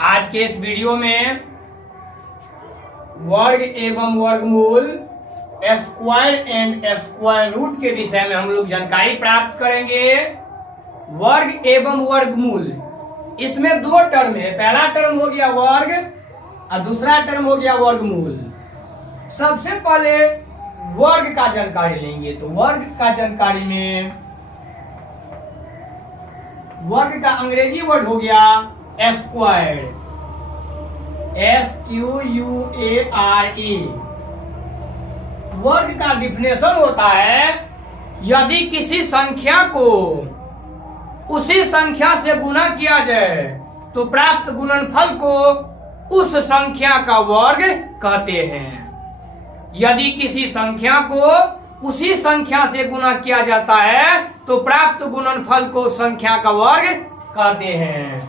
आज के इस वीडियो में वर्ग एवं वर्गमूल, स्क्वायर एंड स्क्वायर रूट के विषय में हम लोग जानकारी प्राप्त करेंगे। वर्ग एवं वर्गमूल, इसमें दो टर्म है। पहला टर्म हो गया वर्ग और दूसरा टर्म हो गया वर्गमूल। सबसे पहले वर्ग का जानकारी लेंगे। तो वर्ग का जानकारी में वर्ग का अंग्रेजी वर्ड हो गया स्क्वायर, SQUARE। वर्ग का डिफिनेशन होता है यदि किसी संख्या को उसी संख्या से गुणा किया जाए तो प्राप्त गुणनफल को उस संख्या का वर्ग कहते हैं। यदि किसी संख्या को उसी संख्या से गुणा किया जाता है तो प्राप्त गुणनफल को उस संख्या का वर्ग कहते हैं।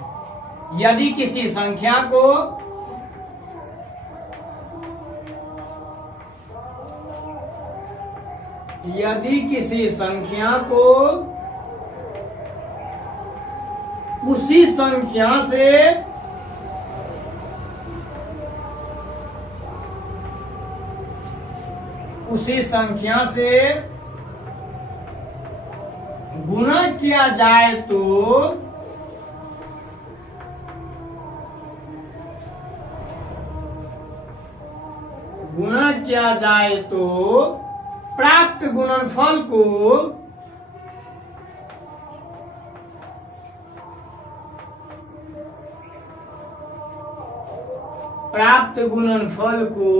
यदि किसी संख्या को उसी संख्या से गुणा किया जाए तो प्राप्त गुणनफल को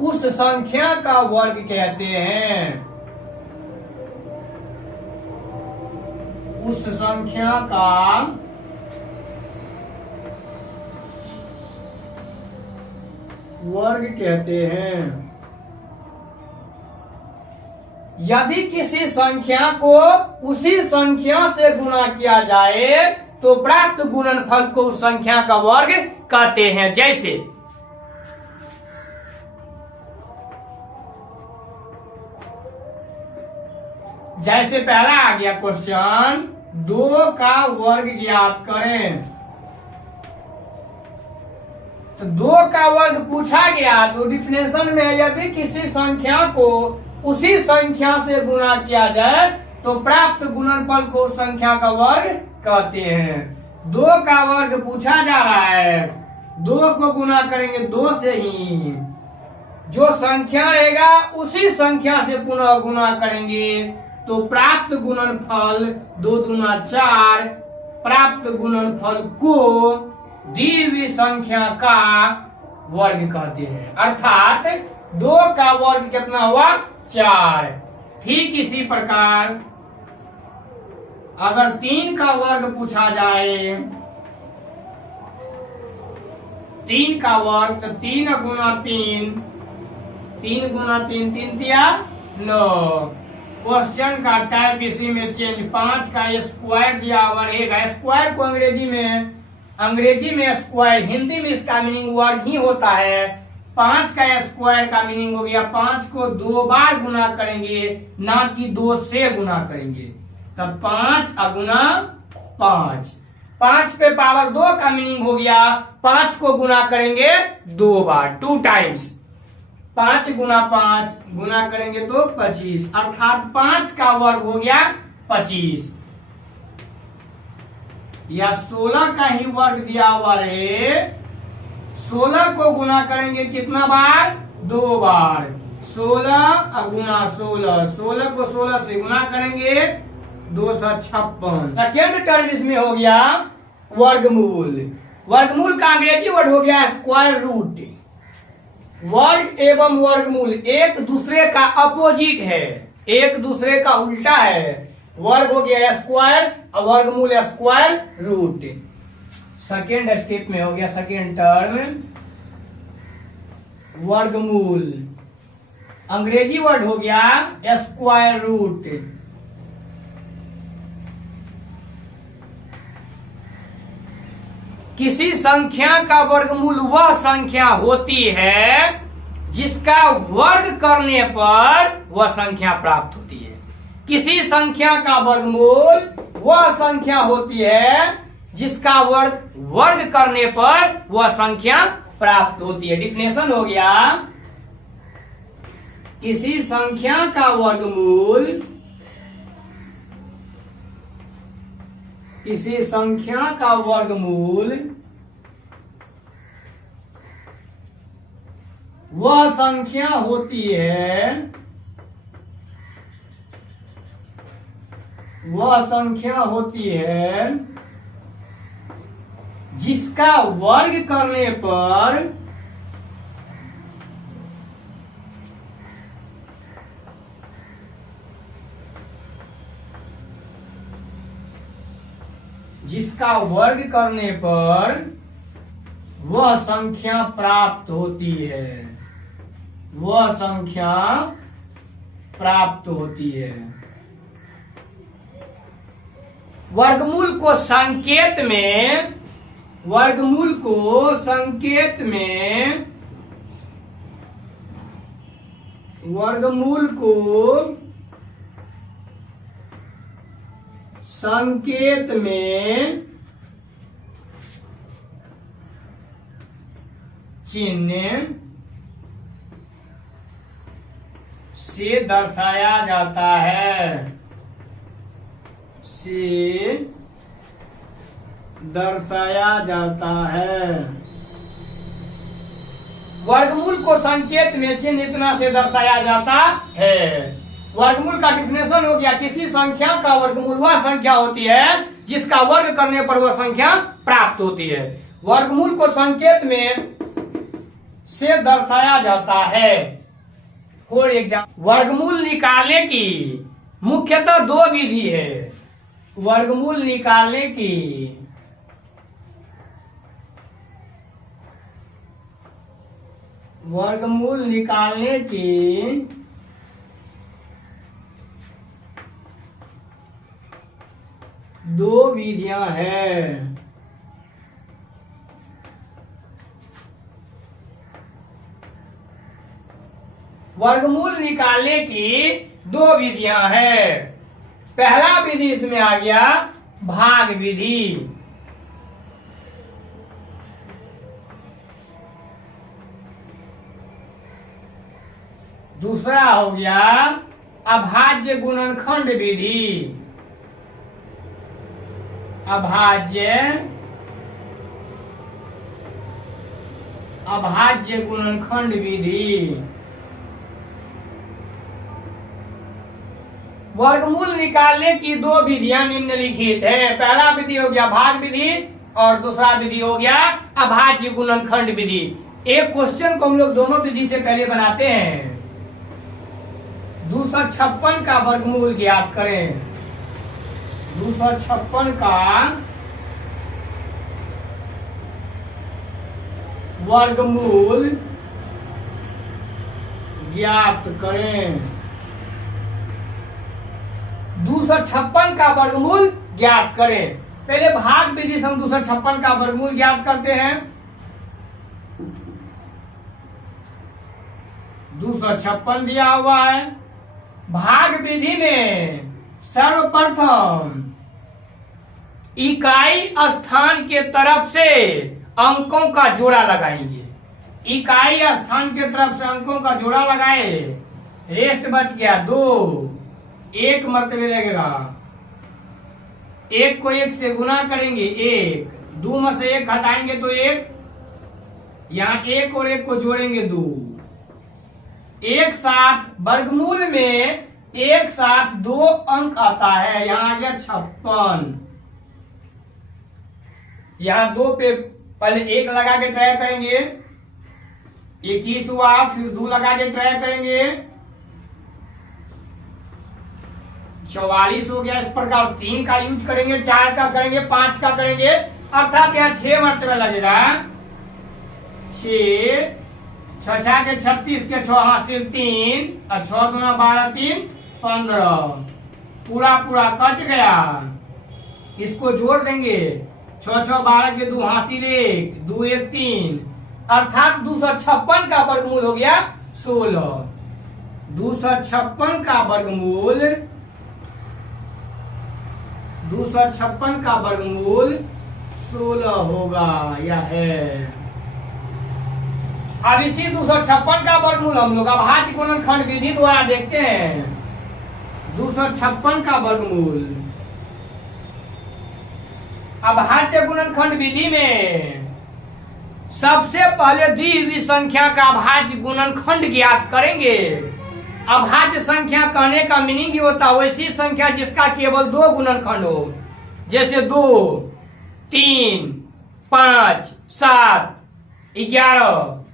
उस संख्या का वर्ग कहते हैं। उस संख्या का वर्ग कहते हैं। यदि किसी संख्या को उसी संख्या से गुणा किया जाए तो प्राप्त गुणनफल को उस संख्या का वर्ग कहते हैं। जैसे पहला आ गया क्वेश्चन, 2 का वर्ग ज्ञात करें। तो 2 का वर्ग पूछा गया तो डिफिनेशन में यदि किसी संख्या को उसी संख्या से गुणा किया जाए तो प्राप्त गुणनफल को उस संख्या का वर्ग कहते हैं। 2 का वर्ग पूछा जा रहा है, 2 को गुणा करेंगे 2 से ही, जो संख्या रहेगा उसी संख्या से पुनः गुणा करेंगे तो प्राप्त गुणनफल 2 दूना 4, प्राप्त गुणनफल को दी हुई संख्या का वर्ग कहते हैं। अर्थात 2 का वर्ग कितना हुआ? 4। ठीक इसी प्रकार अगर 3 का वर्ग पूछा जाए, 3 का वर्ग, तो 3 गुना 3, 3 गुना 3, 3 तिया 9। क्वेश्चन का टाइप इसी में चेंज, 5 का स्क्वायर दिया हुआ रहेगा। स्क्वायर को अंग्रेजी में स्क्वायर, हिंदी में इसका मीनिंग वर्ग ही होता है। 5 का स्क्वायर का मीनिंग हो गया 5 को 2 बार गुना करेंगे, ना कि 2 से गुना करेंगे। तब 5 गुना 5, 5 पे पावर 2 का मीनिंग हो गया 5 को गुना करेंगे 2 बार, 2 टाइम्स। 5 गुना 5 गुना करेंगे तो 25, अर्थात 5 का वर्ग हो गया 25। या 16 का ही वर्ग दिया हुआ रहे, 16 को गुना करेंगे कितना बार? 2 बार। 16 गुना 16, 16 को 16 से गुना करेंगे 256। सेकेंड टर्म इसमें हो गया वर्गमूल। वर्गमूल का अंग्रेजी वर्ड हो गया स्क्वायर रूट। वर्ग एवं वर्गमूल एक दूसरे का अपोजिट है, एक दूसरे का उल्टा है। वर्ग हो गया स्क्वायर और वर्गमूल स्क्वायर रूट। सेकेंड स्टेप में हो गया सेकेंड टर्म वर्गमूल, अंग्रेजी वर्ड हो गया स्क्वायर रूट। किसी संख्या का वर्गमूल वह संख्या होती है जिसका वर्ग करने पर वह संख्या प्राप्त होती है। किसी संख्या का वर्गमूल वह संख्या होती है जिसका वर्ग करने पर वह संख्या प्राप्त होती है। डिफिनेशन हो गया, किसी संख्या का वर्गमूल वह संख्या होती है जिसका वर्ग करने पर वह संख्या प्राप्त होती है। वर्गमूल को संकेत में चिन्ह से दर्शाया जाता है। वर्गमूल को संकेत में चिन्ह इतना से दर्शाया जाता है। वर्गमूल का डिफिनेशन हो गया, किसी संख्या का वर्गमूल वह संख्या होती है जिसका वर्ग करने पर वह संख्या प्राप्त होती है। वर्गमूल को संकेत में से दर्शाया जाता है। फॉर एग्जाम्पल, वर्गमूल निकालने की मुख्यतः दो विधि है। वर्गमूल निकालने की दो विधियां हैं। वर्गमूल निकालने की दो विधियां हैं। पहला विधि इसमें आ गया भाग विधि। दूसरा हो गया अभाज्य गुणनखंड विधि। अभाज्य गुणनखंड विधि। वर्गमूल निकालने की दो विधियां निम्नलिखित है। पहला विधि हो गया भाग विधि और दूसरा विधि हो गया अभाज्य गुणनखंड विधि। एक क्वेश्चन को हम लोग दोनों विधि से पहले बनाते हैं। 256 का वर्गमूल ज्ञात करें। 256 का वर्गमूल ज्ञात करें। 256 का वर्गमूल ज्ञात करें। पहले भाग विधि से हम 256 का वर्गमूल ज्ञात करते हैं। 256 दिया हुआ है। भाग विधि में सर्वप्रथम इकाई स्थान के तरफ से अंकों का जोड़ा लगाएंगे। इकाई स्थान के तरफ से अंकों का जोड़ा लगाए, रेस्ट बच गया 2, 1 मरतबे लगेगा। 1 को 1 से गुना करेंगे 1, 2 में से 1 हटाएंगे तो 1, यहाँ 1 और 1 को जोड़ेंगे 2। एक साथ वर्गमूल में एक साथ 2 अंक आता है। यहाँ आ गया 56। यहाँ 2 पे पहले 1 लगा के ट्राई करेंगे, 21 हुआ, फिर 2 लगा के ट्राई करेंगे, 44 हो गया। इस प्रकार 3 का यूज करेंगे, 4 का करेंगे, 5 का करेंगे, अर्थात यहाँ 6 मरतबा लगेगा। 6, 6 के 36 के 6 हासिल 3 और 6 गुना 12 3 15। पूरा कट गया। इसको जोड़ देंगे, 6 6 12 के 2 हासिल 1, 2 1 3, अर्थात 256 का वर्गमूल हो गया 16। 256 का वर्गमूल 256 का वर्गमूल 16 होगा, यह है। अब इसी 256 का वर्गमूल हम लोग अभाज्य गुणनखंड विधि द्वारा देखते हैं। 256 का वर्गमूल अभाज्य गुणनखंड विधि में सबसे पहले दी हुई संख्या का अभाज्य गुणनखंड ज्ञात करेंगे। अभाज्य संख्या कहने का मीनिंग ये होता है वैसी संख्या जिसका केवल 2 गुणनखंड हो, जैसे 2, 3, 5, 7, 11,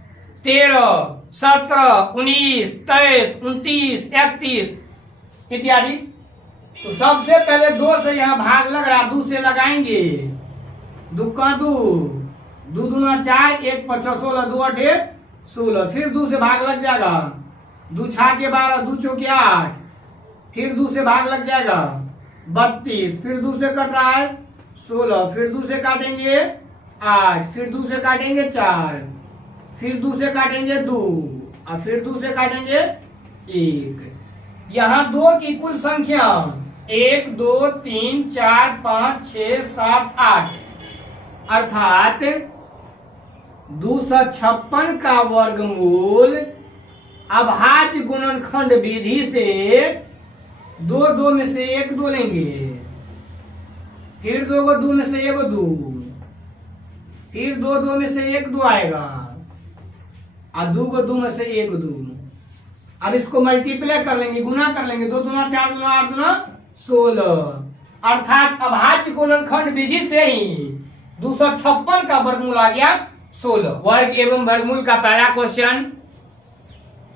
13, 17, 19, 23, 29, 31 इत्यादि। तो सबसे पहले 2 से यहाँ भाग लग रहा, 2 से लगाएंगे, 2 का 2, 2 दूना 4, 1 5 16, 2 8 16, फिर 2 से भाग लग जाएगा, 2 6 के 12, 2 चौके 8, फिर 2 से भाग लग जाएगा 32, फिर 2 से कट रहा है 16, फिर 2 से काटेंगे 8, फिर 2 से काटेंगे 4, फिर 2 से काटेंगे 2 और फिर 2 से काटेंगे 1। यहाँ 2 की कुल संख्या 1 2 3 4 5 6 7 8 अर्थात 256 का वर्गमूल अभाज्य गुणनखंड विधि से 2 2 में से 1 2 लेंगे, फिर 2 को 2 में से 1 2, फिर 2 2 में से 1 2 आएगा और 2 को 2 में से 1 2। अब इसको मल्टीप्लाई कर लेंगे, गुना कर लेंगे, 2 दूना 4 दूना 8 दूना 16 अर्थात अभाज्य गुणनखंड विधि से ही 256 का वर्गमूल आ गया 16। वर्ग एवं वर्गमूल का पहला क्वेश्चन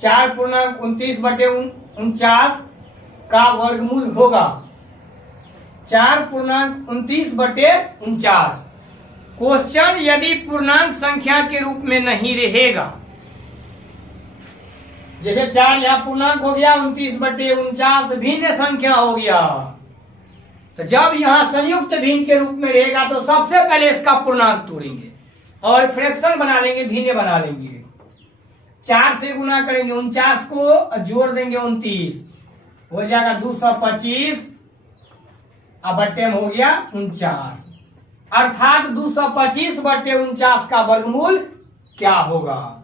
4.29/49 का वर्गमूल होगा 4.29/49। क्वेश्चन यदि पूर्णांक संख्या के रूप में नहीं रहेगा, जैसे 4 यहाँ पूर्णांक हो गया, 29/49 भिन्न संख्या हो गया, तो जब यहाँ संयुक्त भिन्न के रूप में रहेगा तो सबसे पहले इसका पूर्णांक तोड़ेंगे और फ्रैक्शन बना लेंगे, भिन्न बना लेंगे। 4 से गुना करेंगे, 49 को जोड़ देंगे 29, हो जाएगा 225 और बट्टे में हो गया 49 अर्थात 225/49 का वर्गमूल क्या होगा?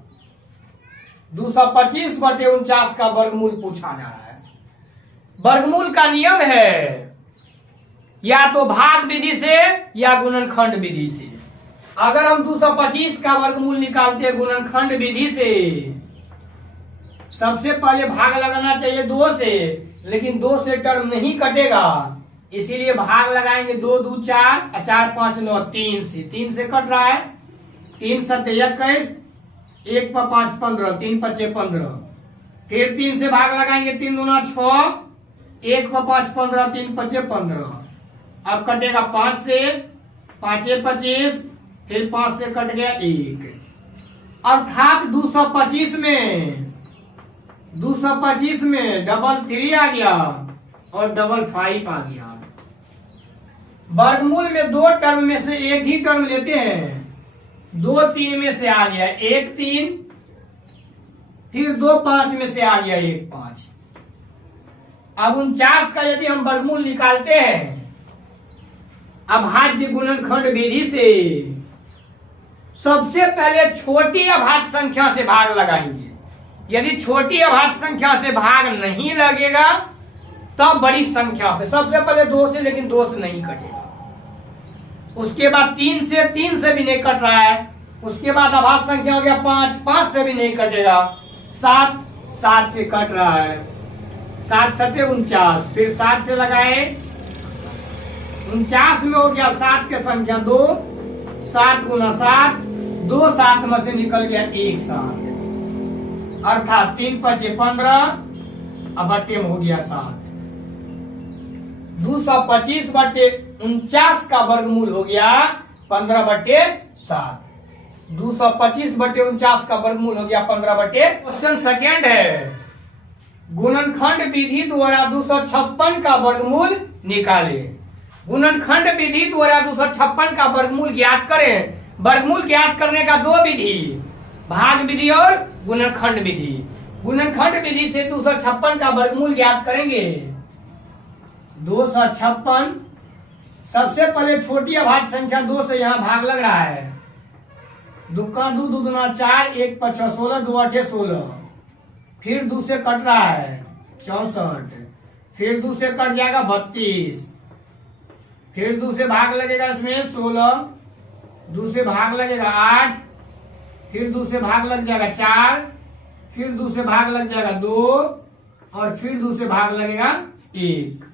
225/49 का वर्गमूल पूछा जा रहा है। वर्गमूल का नियम है या तो भाग विधि से या गुणनखंड विधि से। अगर हम 225 का वर्गमूल निकालते हैं गुणनखंड विधि से, सबसे पहले भाग लगाना चाहिए 2 से, लेकिन 2 से टर्म नहीं कटेगा, इसीलिए भाग लगाएंगे 2 2 4 और 4 5 9 3 से। 3 से कट रहा है, 3 7 21, 1 पर 5 15, 3 5 15, फिर 3 से भाग लगाएंगे, 3 दूना 6, 1 पर 5 15, 3 5 15। अब कटेगा 5 से, 5 25, फिर 5 से कट गया 1 अर्थात 225 में डबल 3 आ गया और डबल 5 आ गया। वर्गमूल में 2 टर्म में से एक ही टर्म लेते हैं, 2 3 में से आ गया 1 3, फिर 2 5 में से आ गया 1 5। अब 49 का यदि हम वर्गमूल निकालते हैं अभाज्य गुणनखंड विधि से, सबसे पहले छोटी अभाज्य संख्या से भाग लगाएंगे। यदि छोटी अभाज्य संख्या से भाग नहीं लगेगा तब बड़ी संख्या पे, सबसे पहले 2 से, लेकिन 2 से नहीं कटेगा। उसके बाद 3 से भी नहीं कट रहा है, उसके बाद अभाज्य संख्या हो गया 5 से भी नहीं कटेगा, 7 से कट रहा है, 7 7 49, फिर 7 से लगाए 49 में हो गया 7 के संख्या 2, 7 गुना 7, 2 7 में से निकल गया 1 7 अर्थात 3 5 15 अब बट्टे में हो गया 7। 225/49 का वर्गमूल हो गया 15/7। 225/49 का वर्गमूल हो गया 15/। क्वेश्चन सेकेंड है, गुणनखंड विधि द्वारा 256 का वर्गमूल निकाले। गुणनखंड विधि द्वारा 256 का वर्गमूल ज्ञात करें। वर्गमूल ज्ञात करने का 2 विधि, भाग विधि और गुणनखंड विधि। गुणनखंड विधि से 256 का वर्गमूल ज्ञात करेंगे। 256 सबसे पहले छोटी अभाज्य संख्या 2 से यहाँ भाग लग रहा है। दुक्का 2, 2 दूना 4, 1 5 16, 2 8 16। फिर 2 से कट रहा है 64, फिर 2 से कट जाएगा 32, फिर 2 से भाग लगेगा इसमें 16, 2 से भाग लगेगा 8, फिर 2 से भाग लग जाएगा 4, फिर 2 से भाग लग जाएगा 2 और फिर 2 से भाग लगेगा 1।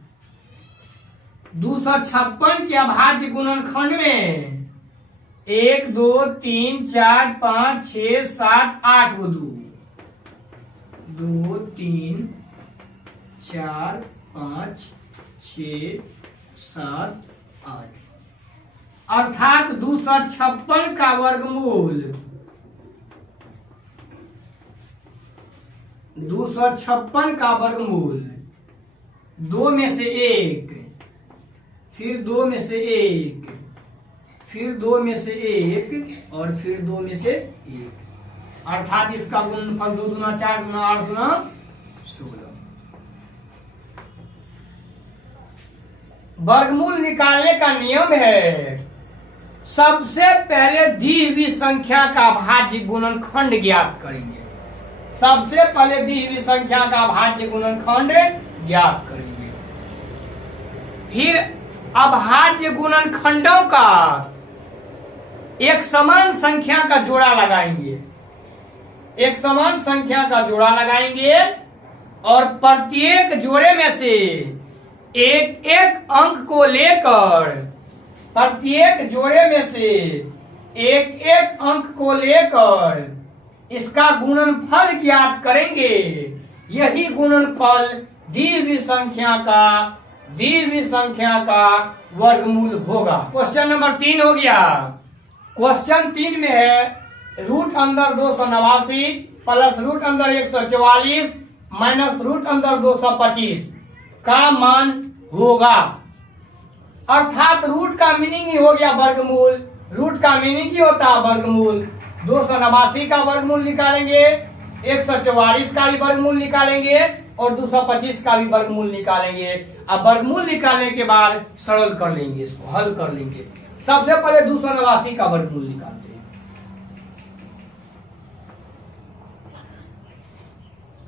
256 के अभाज्य गुणनखंड में 1 2 3 4 5 6 7 8 को 2 3 4 5 6 7 8 अर्थात 256 का वर्गमूल 256 का वर्गमूल 2 में से 1, फिर 2 में से 1, फिर 2 में से 1 और फिर 2 में से 1, अर्थात इसका गुणनफल 2 दूना 4 दूना 8 दूना 16। वर्गमूल निकालने का नियम है, सबसे पहले दी हुई संख्या का भाज्य गुणनखंड ज्ञात करेंगे। सबसे पहले दी हुई संख्या का भाज्य गुणनखंड ज्ञात करेंगे, फिर अभाज्य गुणनखंडों का एक समान संख्या का जोड़ा लगाएंगे। एक समान संख्या का जोड़ा लगाएंगे और प्रत्येक जोड़े में से एक एक अंक को लेकर, प्रत्येक जोड़े में से एक एक अंक को लेकर इसका गुणनफल ज्ञात करेंगे। यही गुणनफल दी हुई संख्या का वर्गमूल होगा। क्वेश्चन नंबर 3 हो गया। क्वेश्चन 3 में है रूट अंदर 289 प्लस रूट अंदर 144 माइनस रूट अंदर 225 का मान होगा। अर्थात रूट का मीनिंग ही हो गया वर्गमूल। रूट का मीनिंग ही होता है वर्गमूल। 289 का वर्गमूल निकालेंगे, 144 का भी वर्गमूल निकालेंगे और 225 का भी वर्गमूल निकालेंगे। अब वर्गमूल निकालने के बाद सरल कर लेंगे, इसको हल कर लेंगे। सबसे पहले 289 का वर्गमूल निकालते हैं।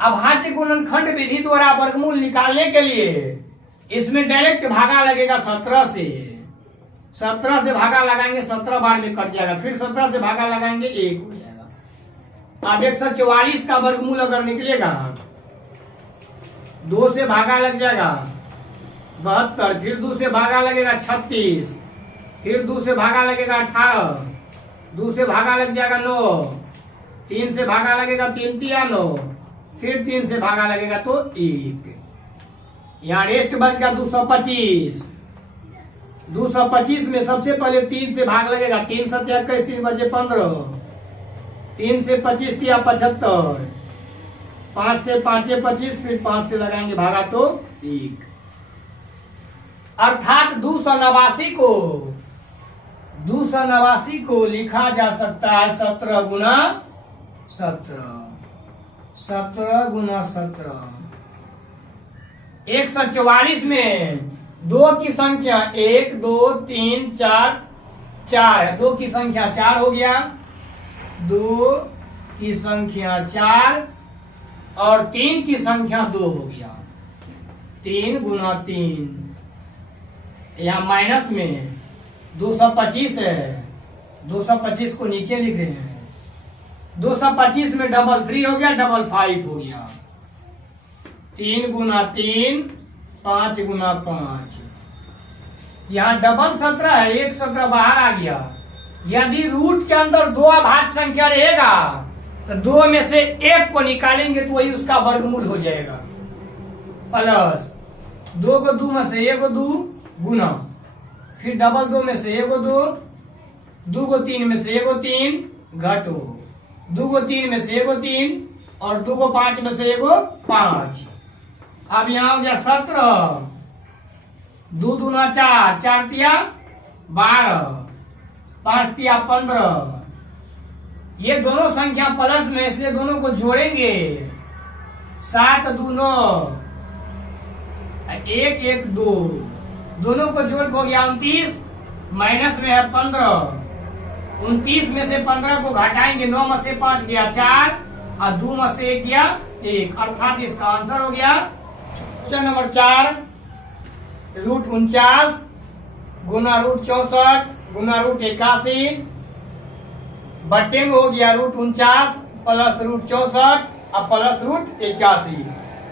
अभाज्य गुणनखंड विधि द्वारा वर्गमूल निकालने के लिए इसमें डायरेक्ट भागा लगेगा 17 से। 17 से भागा लगाएंगे, 17 बार में कट जाएगा, फिर 17 से भागा लगाएंगे 1 हो जाएगा। अब 144 का वर्गमूल अगर निकलेगा, 2 से भागा लग जाएगा 72, फिर 2 से भागा लगेगा 36, फिर 2 से भागा लगेगा 18, 2 से भागा लग जाएगा 9, 3 से भागा लगेगा 3 तिया 9, फिर 3 से भागा लगेगा तो 1। यहाँ रेस्ट बच गया 225। 225 में सबसे पहले 3 से भाग लगेगा, 3 7 21, 3 बचे 15, 3 से 25 तिया 75, 5 से 5 25, फिर 5 से लगाएंगे भागा तो 1। अर्थात 289 को लिखा जा सकता है 17 गुना 17, 17 गुना 17। 144 में 2 की संख्या 1 2 3 4 4 है, 2 की संख्या 4 हो गया, 2 की संख्या 4 और 3 की संख्या 2 हो गया। 3 गुना 3, यहाँ माइनस में 225 है, 225 को नीचे लिख रहे हैं। 225 में 3 हो गया, 5 हो गया। 3 गुना 3, 5 गुना 5। यहाँ 17 है, 1 17 बाहर आ गया। यदि रूट के अंदर 2 अभाज्य संख्या रहेगा तो 2 में से 1 को निकालेंगे तो वही उसका वर्गमूल हो जाएगा। प्लस 2 को 2 में से 1 को 2 गुना, फिर 2 में से 1 को 2, 2 को 3 में से 1 को 3 घटो, 2 को 3 में से 1 को 3 और 2 को 5 में से 1 को 5। अब यहाँ हो गया 17, 2 दूना 4, 4 तिया 12, 5 तिया 15। ये दोनों संख्या प्लस में, इसलिए दोनों को जोड़ेंगे। 7 2 9, 1 1 2, दोनों को जोड़ के हो गया 29, माइनस में है 15। 29 में से 15 को घटाएंगे, 9 में से 5 गया 4 और 2 में से 1 गया 1, अर्थात इसका आंसर हो गया क्वेश्चन नंबर 4 √49 गुना √64 गुना √81 बट्टे में हो गया √49 प्लस √64 और प्लस √81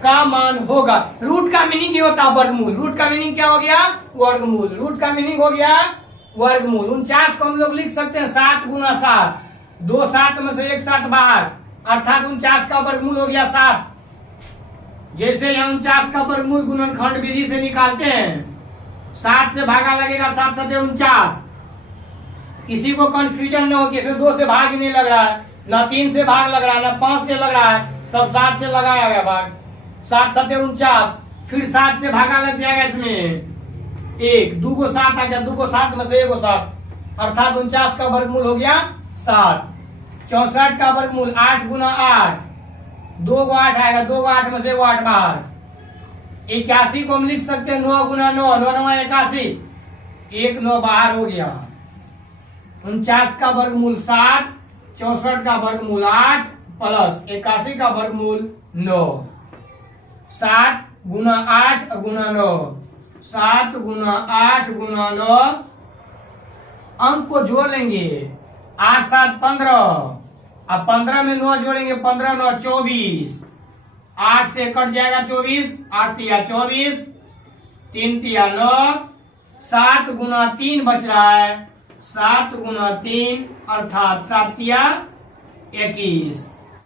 का मान होगा। रूट का मीनिंग ये होता है वर्गमूल। रूट का मीनिंग क्या हो गया? वर्गमूल। रूट का मीनिंग हो गया वर्गमूल। 49 को हम लोग लिख सकते हैं 7 गुना 7, 2 7 में से 1 7 बाहर, अर्थात 49 का वर्गमूल हो गया 7। जैसे 49 का वर्गमूल गुणनखंड विधि से निकालते हैं, 7 से भागा लगेगा 7 7 49। किसी को कंफ्यूजन न हो कि इसमें 2 से भाग ही नहीं लग रहा है, ना 3 से भाग लग रहा है, ना 5 से लग रहा है, तब 7 से लगाया गया भाग, 7 7 49। फिर 7 से भागा लग जाएगा इसमें 1, 2 को 7 आ गया, 2 को 7 में से 1 को 7, अर्थात 49 का वर्गमूल हो गया 7। 64 का वर्गमूल 8 गुना 8, 2 को 8 आएगा, 2 को 8 में से 8 बाहर। 81 को हम लिख सकते हैं 9 गुना 9, 9 9 81, 1 9 बाहर हो गया। 49 का वर्गमूल 7, 64 का वर्गमूल 8 प्लस 81 का वर्गमूल 9। 7 गुना 8 गुना 9, 7 गुना 8 गुना 9, अंक को जोड़ लेंगे, 8 7 15, अब 15 में 9 जोड़ेंगे, 15 9 24, 8 से कट जाएगा 24, 8 तिया 24, 3 तिया 9, 7 गुना 3 बच रहा है, 7 गुना 3 अर्थात 7 तिया 21।